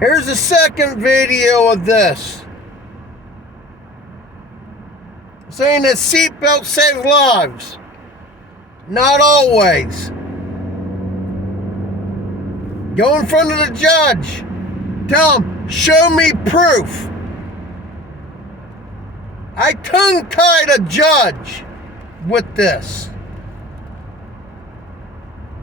Here's the second video of this. Saying that seatbelts save lives. Not always. Go in front of the judge. Tell him, show me proof. I tongue-tied a judge with this.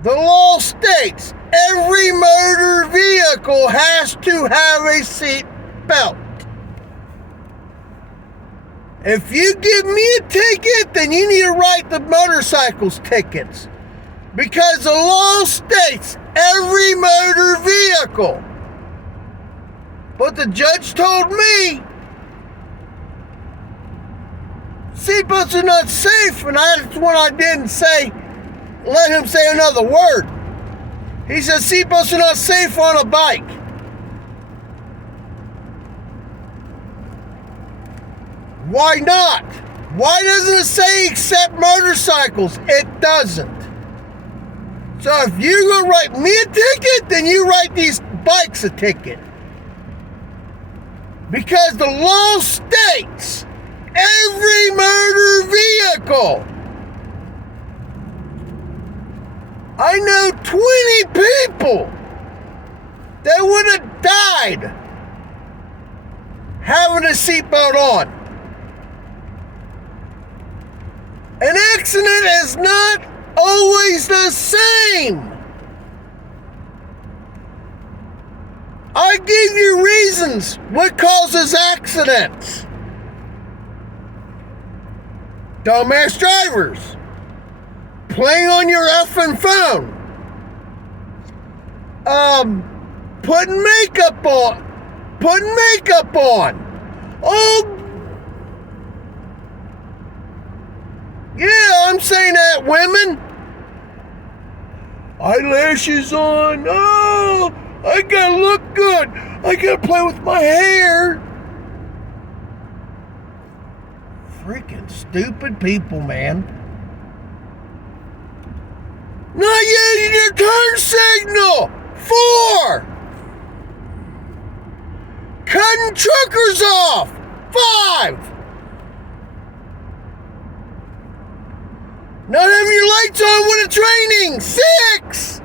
The law states every motor vehicle has to have a seat belt. If you give me a ticket, then you need to write the motorcycles tickets. Because the law states every motor vehicle. But the judge told me seatbelts are not safe, and that's when I didn't say, let him say another word. He said seatbelts are not safe on a bike. Why not? Why doesn't it say except motorcycles? It doesn't. So if you're going to write me a ticket, then you write these bikes a ticket. Because the law states every motor vehicle. I know 20 people that would have died having a seatbelt on. An accident is not always the same. I give you reasons what causes accidents. Dumbass drivers. Playing on your effing phone. Putting makeup on. Oh, yeah, I'm saying that, women. Eyelashes on. Oh, I gotta look good. I gotta play with my hair. Freaking stupid people, man. Not using your turn signal. 4. Cutting truckers off. 5. Not having your lights on when it's raining. 6.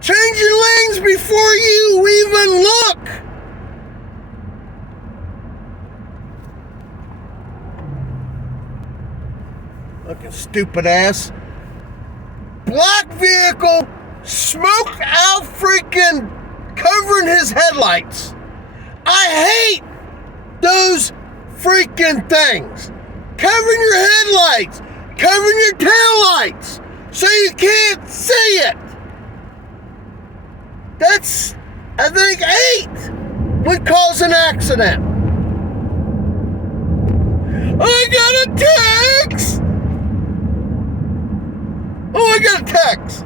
Changing lanes before you even look. Looking stupid ass. Black vehicle. Smoke out freaking covering his headlights. I hate those freaking things. Covering your headlights. Covering your taillights. So you can't see it. That's, I think, 8 would cause an accident. I got a text. Oh, I got a text.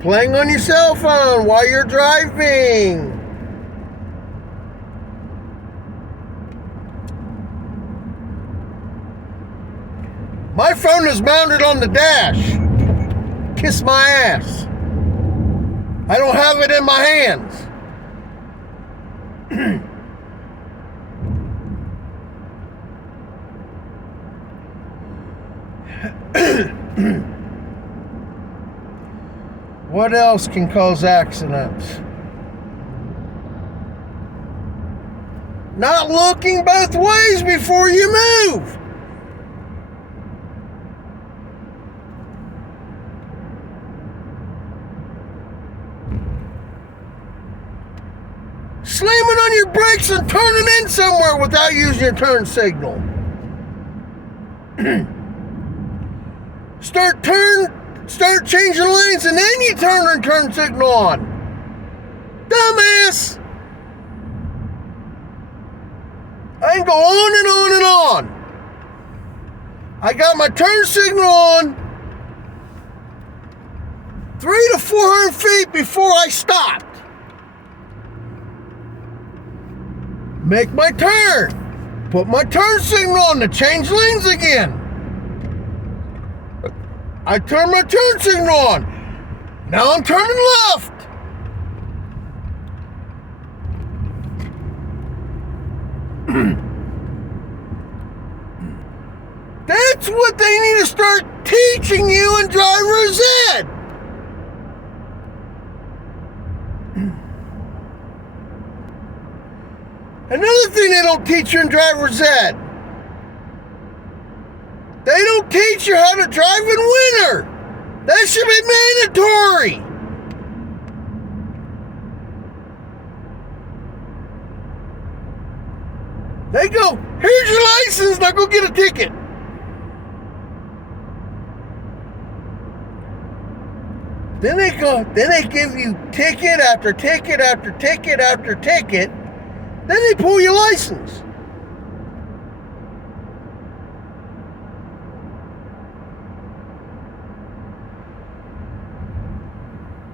Playing on your cell phone while you're driving. My phone is mounted on the dash. Kiss my ass. I don't have it in my hands. What else can cause accidents? Not looking both ways before you move. Slamming on your brakes and turning in somewhere without using your turn signal. Start changing lanes and then you turn your turn signal on. Dumbass. I can go on and on and on. I got my turn signal on 300 to 400 feet before I stopped. make my turn, put my turn signal on to change lanes again. I turn my turn signal on. Now I'm turning left. That's what they need to start teaching you in driver's ed. Another thing they don't teach you in driver's ed. They don't teach you how to drive in winter. That should be mandatory. They go, here's your license, now go get a ticket. Then they give you ticket after ticket after ticket after ticket. Then they pull your license.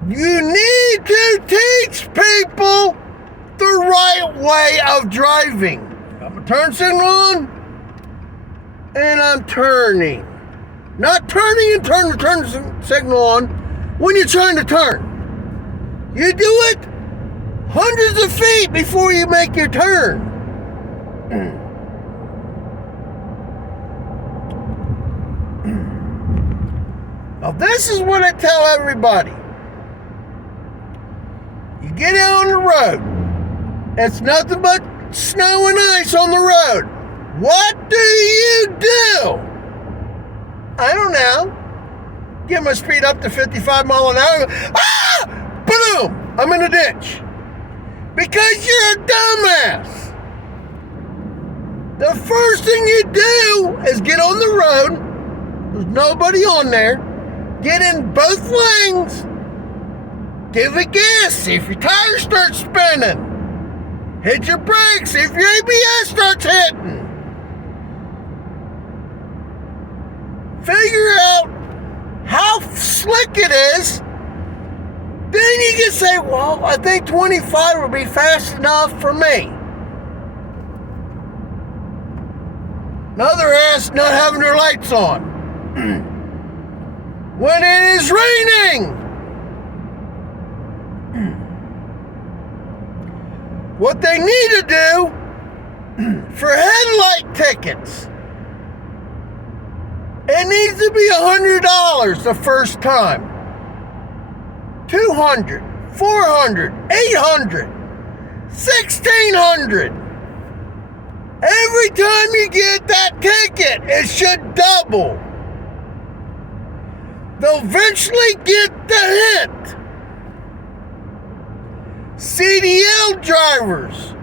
You need to teach people the right way of driving. Got my turn signal on, and I'm turning. Not turning and turn the turn signal on when you're trying to turn. You do it hundreds of feet before you make your turn. Now this is what I tell everybody. You get out on the road. It's nothing but snow and ice on the road. What do you do? I don't know. Get my speed up to 55 mile an hour. Ah! Boom! I'm in a ditch. Because you're a dumbass. The first thing you do is get on the road. There's nobody on there. Get in both lanes. Give it gas. See if your tires start spinning. Hit your brakes. See if your ABS starts hitting. Figure out how slick it is. Then you can say, well, I think 25 will be fast enough for me. Another ass not having their lights on. When it is raining. What they need to do for headlight tickets, it needs to be $100 the first time. $200, $400, $800, $1,600. Every time you get that ticket, it should double. They'll eventually get the hint. CDL drivers,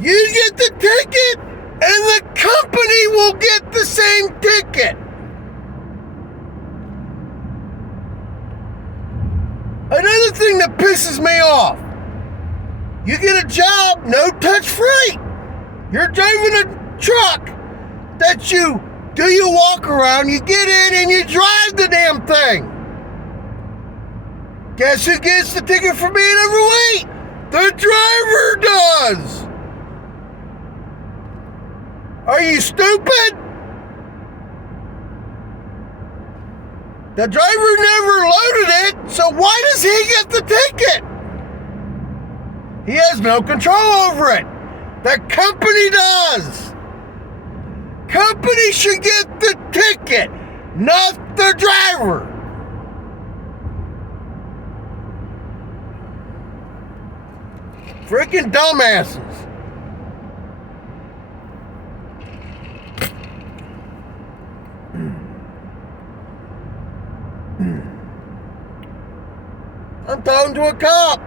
you get the ticket and the company will get the same ticket. Another thing that pisses me off, you get a job, no touch free. You're driving a truck that you do your walk around, you get in and you drive the damn thing. Guess who gets the ticket for being overweight? The driver does. Are you stupid? The driver never loaded it, so why does he get the ticket? He has no control over it. The company does. Company should get the ticket, not the driver. Freaking dumbasses. I'm talking to a cop.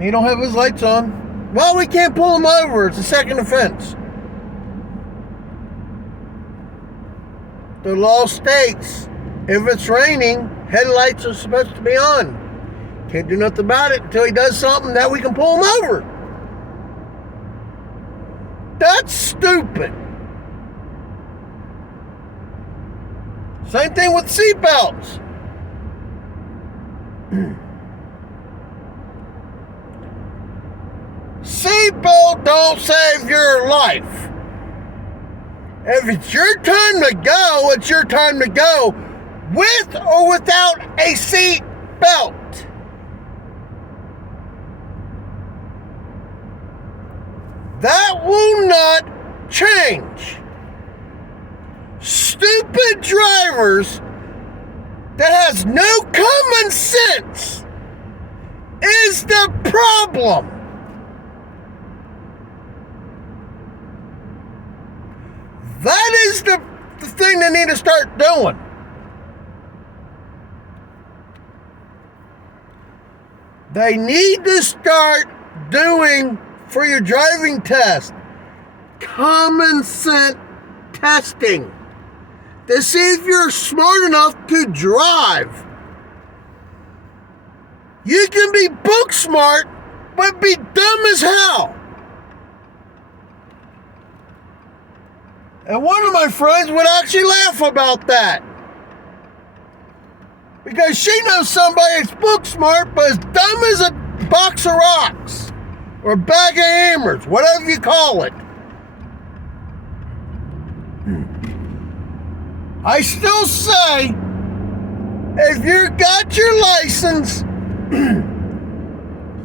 He don't have his lights on. Well, we can't pull him over. It's a second offense. The law states if it's raining, headlights are supposed to be on. Can't do nothing about it until he does something that we can pull him over. That's stupid. Same thing with seatbelts. See seatbelt don't save your life. If it's your time to go, it's your time to go with or without a seat belt. That will not change. Stupid drivers that has no common sense is the problem. That is the thing they need to start doing. They need to start doing, for your driving test, common sense testing to see if you're smart enough to drive. You can be book smart, but be dumb as hell. And one of my friends would actually laugh about that. Because she knows somebody that's book smart, but as dumb as a box of rocks. Or a bag of hammers, whatever you call it. I still say, if you got your license,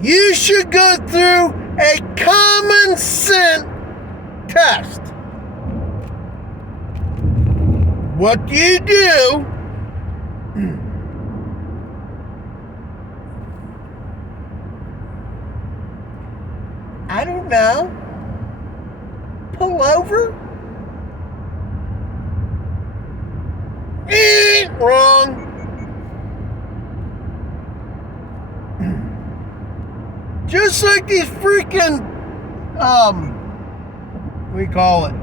you should go through a common sense test. What do you do? I don't know. Pull over? Wrong. Just like these freaking, what do you call it?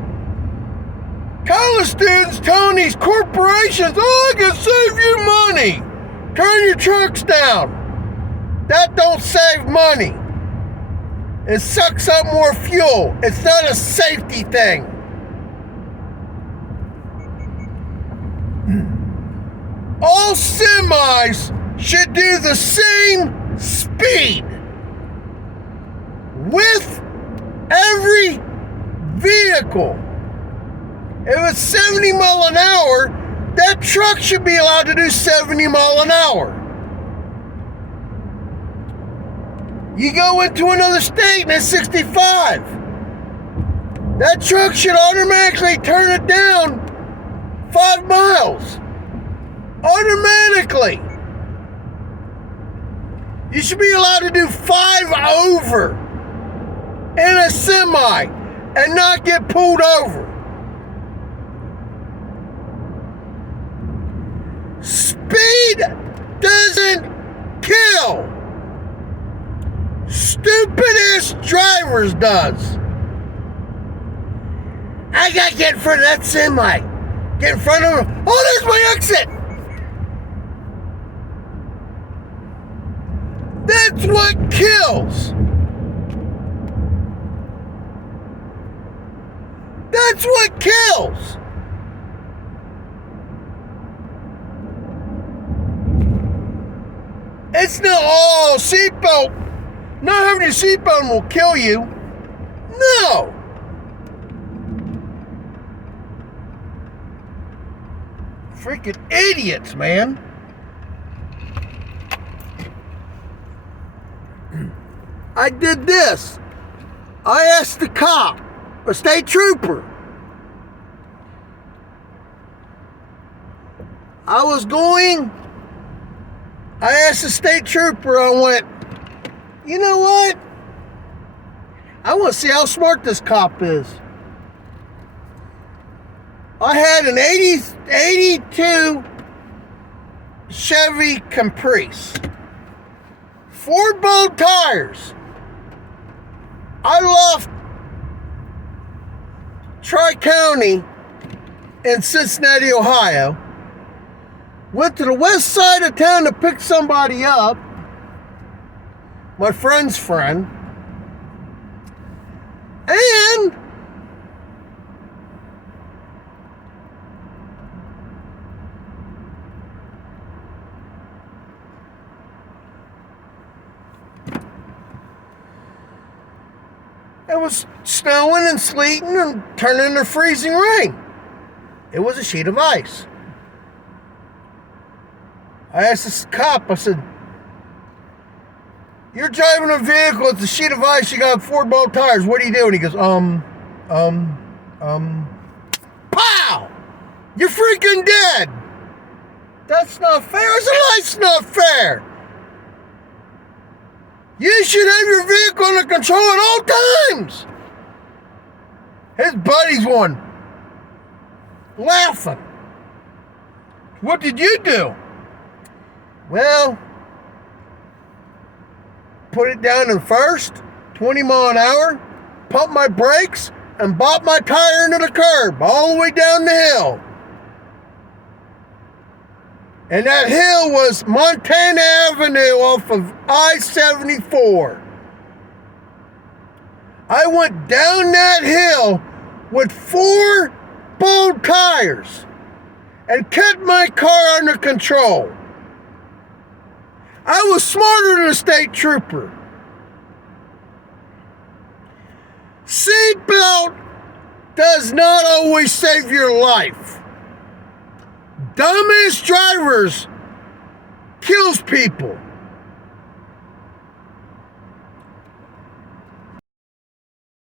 College students telling these corporations, oh, I can save you money. Turn your trucks down. That don't save money. It sucks up more fuel. It's not a safety thing. All semis should do the same speed with every vehicle. If it's 70 mile an hour, that truck should be allowed to do 70 mile an hour. You go into another state and it's 65. That truck should automatically turn it down 5 miles. Automatically. You should be allowed to do 5 over in a semi and not get pulled over. Speed doesn't kill. Stupid ass drivers does. I gotta get in front of that semi. Get in front of him. Oh, there's my exit. That's what kills. That's what kills. It's not all seatbelt. Not having a seatbelt will kill you. No. Freaking idiots, man. I did this. I asked the cop, a state trooper. I asked the state trooper, I went, you know what? I want to see how smart this cop is. I had an 82 Chevy Caprice. 4 bow tires. I left Tri-County in Cincinnati, Ohio. Went to the west side of town to pick somebody up. My friend's friend. And It was snowing and sleeting and turning into freezing rain. It was a sheet of ice. I asked this cop, I said, "You're driving a vehicle, it's a sheet of ice, you got 4 bolt tires, what do you do?" And he goes, pow! You're freaking dead! That's not fair. I said, "Life's not fair. You should have your vehicle under control at all times." His buddy's one, laughing. "What did you do?" "Well, put it down in first, 20 mile an hour, pump my brakes, and bop my tire into the curb all the way down the hill." And that hill was Montana Avenue off of I-74. I went down that hill with 4 bolt tires and kept my car under control. I was smarter than a state trooper. Seatbelt does not always save your life. Dumbass drivers kills people.